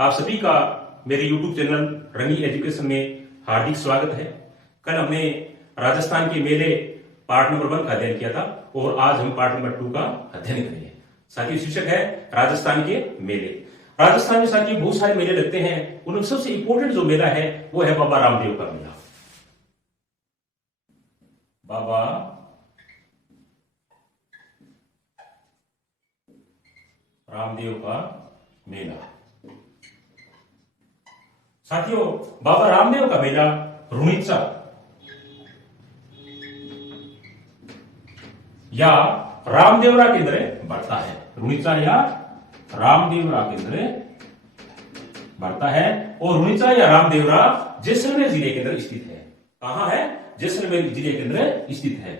आप सभी का मेरे YouTube चैनल रंगी एजुकेशन में हार्दिक स्वागत है। कल हमने राजस्थान के मेले पार्ट नंबर 1 का अध्ययन किया था और आज हम पार्ट नंबर 2 का अध्ययन करेंगे। साथियों, शीर्षक है राजस्थान के मेले। राजस्थान में साथियों बहुत सारे मेले लगते हैं। उनमें सबसे इंपोर्टेंट जो मेला है वो है बाबा रामदेव का मेला। बाबा रामदेव का मेला। साथियों, बाबा रामदेव का मेला रुणीचा या रामदेवरा केंद्र बढ़ता है। रुणीचा या रामदेवरा केंद्र बढ़ता है और रुणीचा या रामदेवरा जैसलमेर जिले के अंदर स्थित है। कहां है? जैसलमेर जिले के अंदर स्थित है।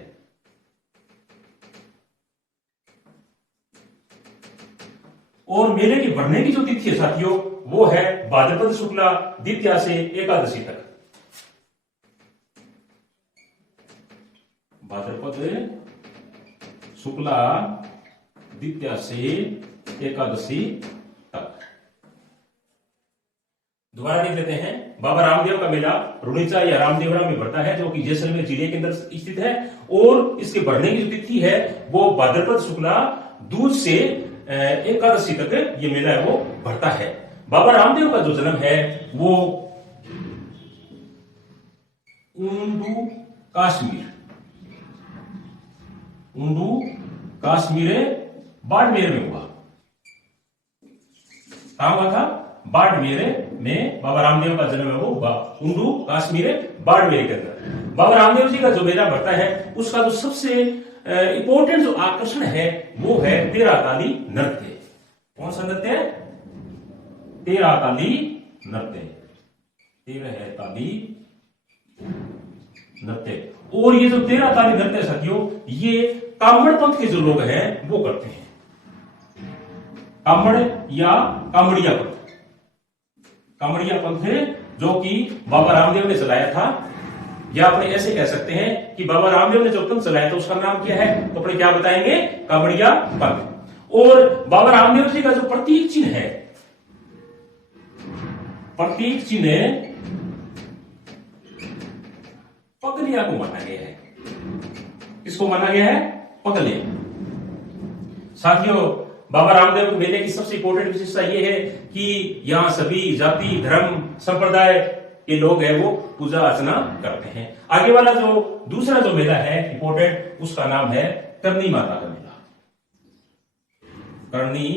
और मेले की बढ़ने की जो तिथि है साथियों वो है भाद्रपद शुक्ला द्वितीया से एकादशी तक। भाद्रपद शुक्ला द्वितीया से एकादशी तक। दोबारा देख लेते हैं। बाबा रामदेव का मेला रुणीचा या रामदेवरा में बढ़ता है, जो कि जैसलमेर जिले के अंदर स्थित है। और इसके बढ़ने की जो तिथि है वो भाद्रपद शुक्ला दूज से एकादशी तक ये मेला है वो बढ़ता है। बाबा रामदेव का जो जन्म है वो ऊंडू काश्मीर बाड़मेर में हुआ। कहां हुआ था? बाड़मेर में बाबा रामदेव का जन्म है वो हुआ ऊंडू काश्मीर बाड़मेर के अंदर। बाबा रामदेव जी का जो मेला बढ़ता है उसका जो सबसे इंपॉर्टेंट जो आकर्षण है वो है तेरह ताली नृत्य। कौन सा नृत्य? तेरह ताली नृत्य। तेरह ताली नृत्य। और ये जो तेरह ताली नृत्य साथियों ये कामड़ पंथ के जो लोग हैं वो करते हैं। कामड़ या कामड़िया पंथ। कामड़िया पंथ जो कि बाबा रामदेव ने चलाया था, या अपने ऐसे कह सकते हैं कि बाबा रामदेव ने जो पंथ चलाया था उसका नाम क्या है, तो अपने क्या बताएंगे? कामड़िया पंथ। और बाबा रामदेव जी का जो प्रतीक चिन्ह है, प्रतीक चिन्ह पगलिया को माना गया है। किसको माना गया है? पगलिया। साथियों, बाबा रामदेव मेले की सबसे इंपॉर्टेंट विशेषता यह है कि यहां सभी जाति धर्म संप्रदाय के लोग हैं वो पूजा अर्चना करते हैं। आगे वाला जो दूसरा जो मेला है इंपॉर्टेंट, उसका नाम है करनी माता का मेला। करनी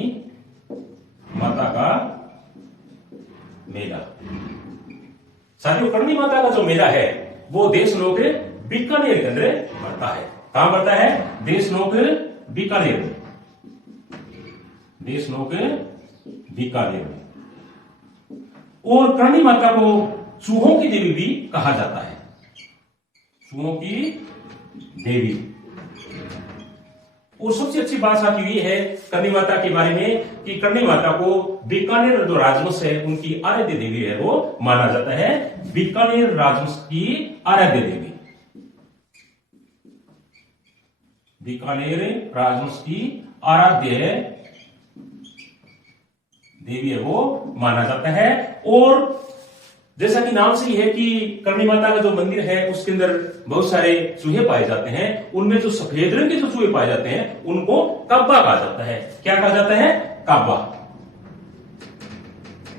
माता का मेला। साथियों, करनी माता का जो मेला है वो देशनोक बीकानेर के अंदर बढ़ता है। कहां बढ़ता है? देशनोक बीकानेर में। देशनोक बीकानेर में। और करनी माता को चूहों की देवी भी कहा जाता है। चूहों की देवी। और सबसे अच्छी बात साथियों ये है करनी माता के बारे में कि करनी माता को बीकानेर जो राजवंश है उनकी आराध्य देवी है वो माना जाता है। बीकानेर राजवंश की आराध्य देवी। बीकानेर राजवंश की आराध्य देवी है वो माना जाता है। और जैसा कि नाम से ही है कि करनी माता का जो मंदिर है उसके अंदर बहुत सारे चूहे पाए जाते हैं। उनमें जो सफेद रंग के जो चूहे पाए जाते हैं उनको कब्बा कहा जाता है। क्या कहा जाता है? कब्बा।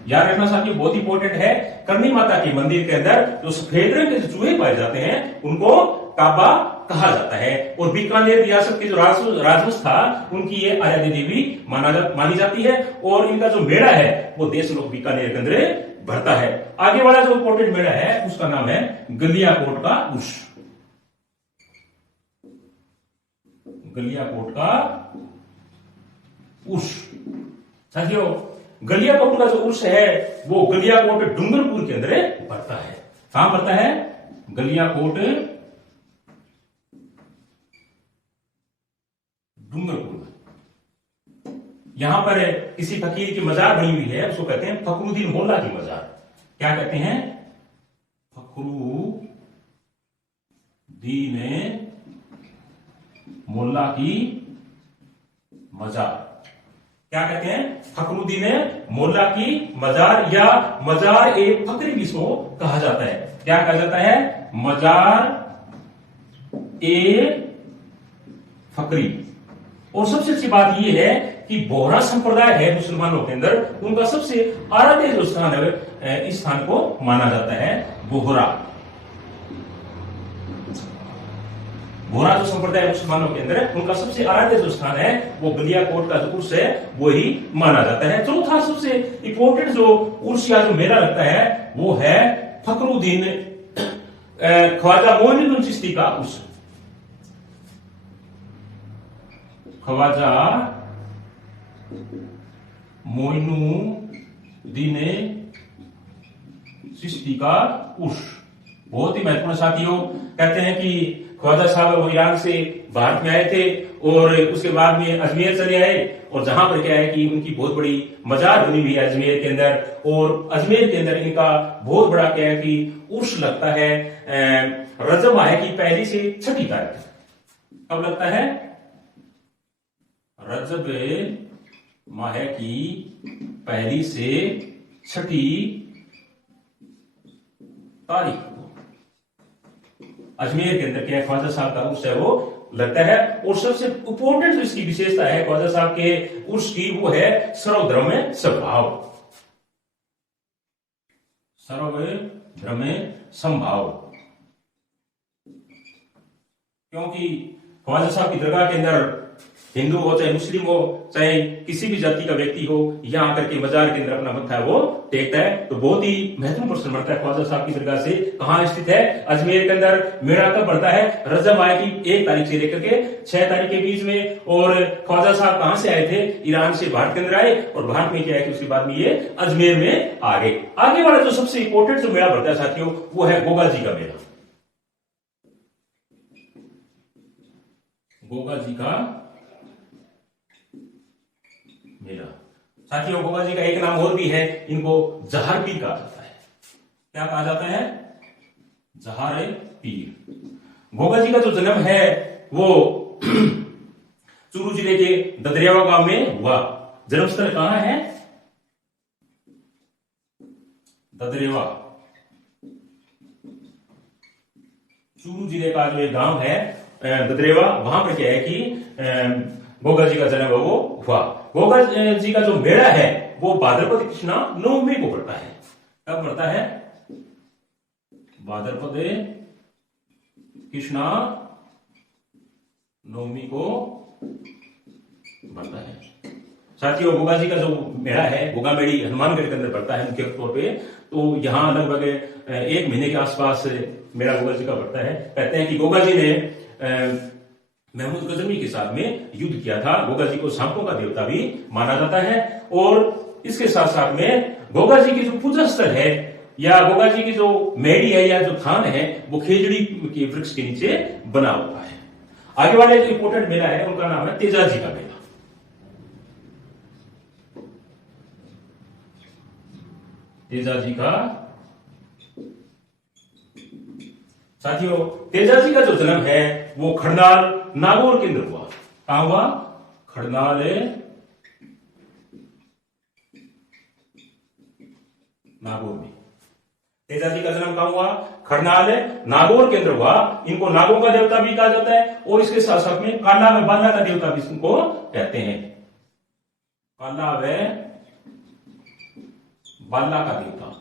याद रखना साथियों, बहुत इंपॉर्टेंट है। करनी माता के मंदिर के अंदर जो सफेद रंग के जो चूहे पाए जाते हैं उनको कब्बा कहा जाता है। और बीकानेर रियासत के जो राजवंश था उनकी ये आराध्य देवी मानी जाती है। और इनका जो मेला है वो देशनोक बीकानेर के अंदर बढ़ता है। आगे वाला जो इंपॉर्टेंट मेला है उसका नाम है गलियाकोट का उर्स। गलियाकोट का उर्स। साथियों, गलियाकोट का जो उर्स है वो गलियाकोट डूंगरपुर के अंदर बढ़ता है। कहां बढ़ता है? गलियाकोट डूंगरपुर। यहां पर किसी फकीर की मजार बनी हुई है, उसको कहते हैं फखरुद्दीन मोल्ला की मजार। क्या कहते हैं? फखरुद्दीन मोल्ला की मजार। क्या कहते हैं? फखरुद्दीन मोल्ला की मजार या मजार ए फकरी भी इसको कहा जाता है। क्या कहा जाता है? मजार ए फकरी। और सबसे अच्छी बात यह है कि बोहरा संप्रदाय है मुसलमानों के अंदर, उनका सबसे आराध्य जो स्थान है, इस स्थान को माना जाता है बोहरा। बोहरा जो संप्रदाय मुसलमानों के अंदर है, उनका सबसे आराध्य जो स्थान है वो बलियाकोट का जो उर्स है वो ही माना जाता है। चौथा सबसे इंपॉर्टेंट जो उर्स या जो मेला लगता है वो है फखरुद्दीन ख्वाजा मोइनुद्दीन चिश्ती का उर्स। ख्वाजा मोइनुद्दीन चिश्ती का उर्स बहुत ही महत्वपूर्ण साथियों। कहते हैं कि ख्वाजा साहब वो ईरान से भारत में आए थे और उसके बाद में अजमेर चले आए, और जहां पर क्या है कि उनकी बहुत बड़ी मजार बनी हुई है अजमेर के अंदर, और अजमेर के अंदर इनका बहुत बड़ा क्या है कि उर्स लगता है रजब माह की पहली से छठी तारीख। कब लगता है? रजब माह की पहली से छठी तारीख को अजमेर के अंदर क्या ख्वाजा साहब का उर्स है वो लगता है। और सबसे इंपॉर्टेंट जो इसकी विशेषता है ख्वाजा साहब के उर्स की वो है सर्वधर्म स्वभाव। सर्वधर्म संभाव। क्योंकि ख्वाजा साहब की दरगाह के अंदर हिंदू हो चाहे मुस्लिम हो चाहे किसी भी जाति का व्यक्ति हो, यहां आकर के मजार के अंदर अपना मत्था वो टेकता है। तो बहुत ही महत्वपूर्ण प्रश्न बनता है ख्वाजा साहब की दरगाह से कहां स्थित है? अजमेर के अंदर। मेला कब बढ़ता है? रजब माह की 1 तारीख से लेकर के 6 तारीख के बीच में। और ख्वाजा साहब कहां से आए थे? ईरान से भारत के अंदर आए, और भारत में क्या है कि उसके बाद में ये अजमेर में आ गए। आगे वाला जो सबसे इंपॉर्टेंट जो मेला बढ़ता है साथियों वो है गोगा जी का मेला। गोगा जी का मेला। साथियों गोगा जी का एक नाम और भी है, इनको जहार पीर कहा जाता है। क्या कहा जाता है? जहार पीर। गोगा जी का जो जन्म है वो चूरू जिले के ददरियावा गांव में हुआ। जन्मस्थल कहां है? ददरेवा। चूरू जिले का जो एक गांव है ददरेवा, वहां पर क्या है कि गोगा जी का जन्म वो हुआ। गोगा जी का जो मेला है वो भाद्रपद कृष्णा नवमी को पड़ता है। कब पड़ता है? भाद्रपद कृष्णा नवमी को पड़ता है। साथियों गोगा जी का जो मेला है गोगा मेड़ी हनुमानगढ़ के अंदर पड़ता है मुख्य तौर पे। तो यहाँ लगभग 1 महीने के आसपास मेला गोगा जी का पड़ता है। कहते हैं कि गोगा जी ने महमूद गजनवी के साथ में युद्ध किया था। गोगा जी को सांपों का देवता भी माना जाता है। और इसके साथ साथ में गोगा जी की जो पूजा स्थल है या गोगा जी की जो मेड़ी है या जो थान है वो खेजड़ी के वृक्ष के नीचे बना हुआ है। आगे वाले जो इंपोर्टेंट मेला है उनका नाम है तेजा जी का मेला। तेजा जी का साथियों तेजा जी का जो जन्म है वो खड़नाल नागौर के अंदर हुआ। कहां हुआ? खड़नाल नागौर में। तेजा जी का जन्म कहां हुआ? खड़नाल नागौर के अंदर हुआ। इनको नागों का देवता भी कहा जाता है और इसके साथ साथ में काला व बाला का देवता भी इनको कहते हैं। काला व बाला का देवता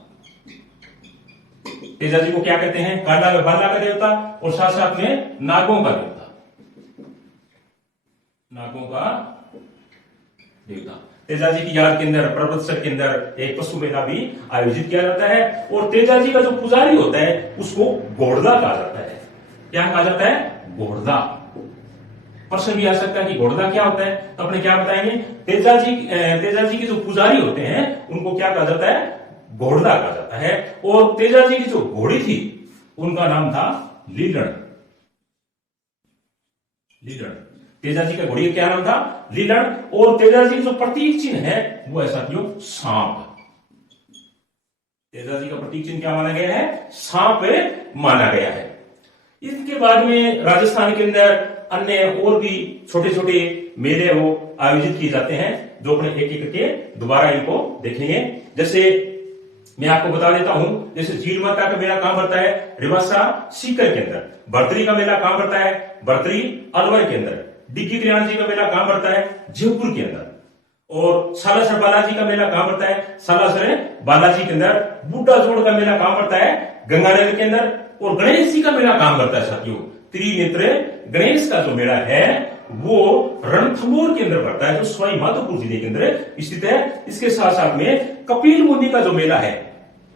तेजा जी को क्या कहते हैं? काला व बाला का देवता और साथ साथ में नागों का देवता। नागों का देवता। तेजा जी की याद के अंदर प्रबोत्सव के अंदर एक पशु मेला भी आयोजित किया जाता है। और तेजा जी का जो पुजारी होता है उसको घोड़दा कहा जाता है। क्या कहा जाता है? घोड़दा। प्रश्न भी आ सकता है कि घोड़दा क्या होता है, तो अपने क्या बताएंगे? तेजा जी के जो पुजारी होते हैं उनको क्या कहा जाता है? घोड़दा कहा जाता है। और तेजा जी की जो घोड़ी थी उनका नाम था लीलड़। लीलड़। तेजा जी का घोड़ी का क्या नाम था? लीलड़। और तेजा जी का जो प्रतीक चिन्ह है वो है साथियों सांप। तेजा जी का प्रतीक चिन्ह क्या माना गया है? सांप माना गया है। इसके बाद में राजस्थान के अंदर अन्य और भी छोटे छोटे मेले वो आयोजित किए जाते हैं। जो अपने एक एक करके दोबारा इनको देखेंगे। जैसे मैं आपको बता देता हूं, जैसे झील माता का मेला कहां पड़ता है? रिवासा सीकर के अंदर। बर्तरी का मेला कहां पड़ता है? बर्तरी अलवर के अंदर। डिग्गी कल्याण जी का मेला कहां पड़ता है? जयपुर के अंदर। और सालासर बालाजी का मेला कहां पड़ता है? सालासर बालाजी के अंदर। बूढ़ा जोड़ का मेला कहां पड़ता है? गंगानगर के अंदर। और गणेश जी का मेला कहां पड़ता है साथियों? त्रिनेत्र गणेश का जो मेला है वो रणथंभौर के अंदर पड़ता है, जो सवाई माधोपुर जिले के अंदर स्थित है। इसके साथ साथ में कपिल मुनि का जो मेला है,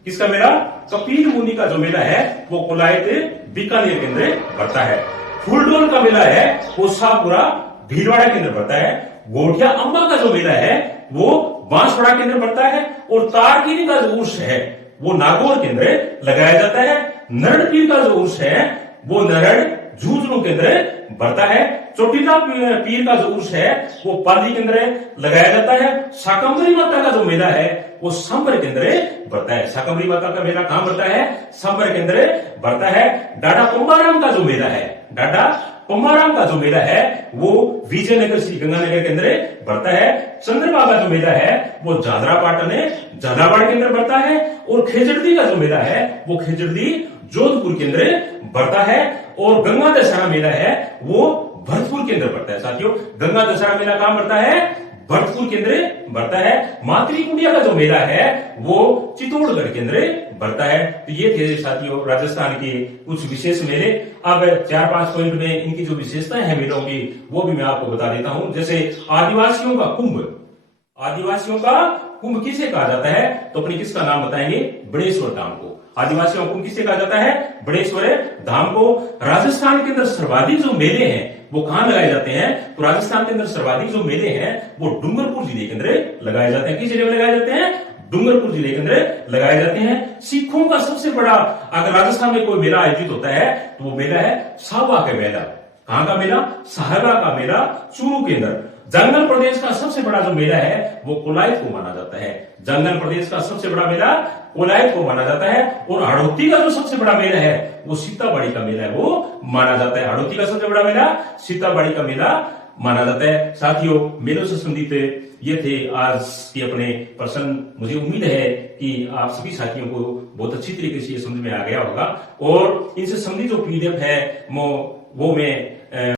किसका मेला? कपिल मुनि का जो मेला है वो कोलायत बीकानेर के अंदर पड़ता है। फूलडोल का मेला है वो शाहपुरा भीलवाड़ा के अंदर पड़ता है। गोठिया अम्बा का जो मेला है वो बांसवाड़ा के अंदर पड़ता है। और तारकिनी का जो उर्स है वो नागौर के अंदर लगाया जाता है। नरड़ पीर का जो उर्स है वो नरड़ झुंझुनू के अंदर बढ़ता है। चोटीला पीर का जो उर्स है वो पाली के अंदर लगाया जाता है। शाकंभरी माता का जो मेला है वो सांबर के अंदर बढ़ता है। शाकंभरी माता का मेला कहां बढ़ता है? सांबर के अंदर बढ़ता है। डाडा पंबाराम का जो मेला है, डाडा पंबाराम का जो मेला है वो विजयनगर श्री गंगानगर के अंदर बढ़ता है। चंद्रमा का जो मेला है वो झादरा पाटन झालावाड़ के अंदर बढ़ता है। और खेजड़दी का जो मेला है वो खेजड़दी जोधपुर के अंदर बढ़ता है। और गंगा दशहरा मेला है वो भरतपुर के अंदर बढ़ता है। साथियों, गंगा दशहरा मेला कहां बढ़ता है? भरतपुर के अंदर बढ़ता है। मातृ कुंडिया का जो मेला है वो चित्तौड़गढ़ के अंदर बढ़ता है। तो ये थे साथियों राजस्थान के कुछ विशेष मेले। अब 4-5 पॉइंट में इनकी जो विशेषताएं हैं मेलों की वो भी मैं आपको बता देता हूं। जैसे आदिवासियों का कुंभ, आदिवासियों का कुंभ किसे कहा जाता है? तो अपने किसका नाम बताएंगे? बड़ेश्वर धाम को। आदिवासियों को किसे कहा जाता है? बड़ेश्वर धाम को। राजस्थान के अंदर सर्वाधिक जो मेले हैं वो कहां लगाए जाते हैं? तो राजस्थान के अंदर सर्वाधिक जो मेले हैं वो डूंगरपुर जिले के अंदर लगाए जाते हैं। किस जिले में लगाए जाते हैं? डूंगरपुर जिले के अंदर लगाए जाते हैं। सिखों का सबसे बड़ा, अगर राजस्थान में कोई मेला आयोजित होता है तो वो मेला है साहबा का मेला। कहां का मेला? साहबा का मेला चूरू के अंदर। जंगल प्रदेश का सबसे बड़ा जो मेला है वो कोलायत को माना जाता है। जंगल प्रदेश का सबसे बड़ा मेला कोलायत को माना जाता है। और हड़ौती का जो सबसे बड़ा मेला है वो सीताबाड़ी का मेला है, वो माना जाता है। हड़ौती का सबसे बड़ा मेला सीताबाड़ी का मेला माना जाता है। साथियों, मेलों से संबंधित ये थे आज के अपने प्रश्न। मुझे उम्मीद है कि आप सभी साथियों को बहुत अच्छी तरीके से ये समझ में आ गया होगा। और इनसे संबंधित जो पीडीएफ है वो मैं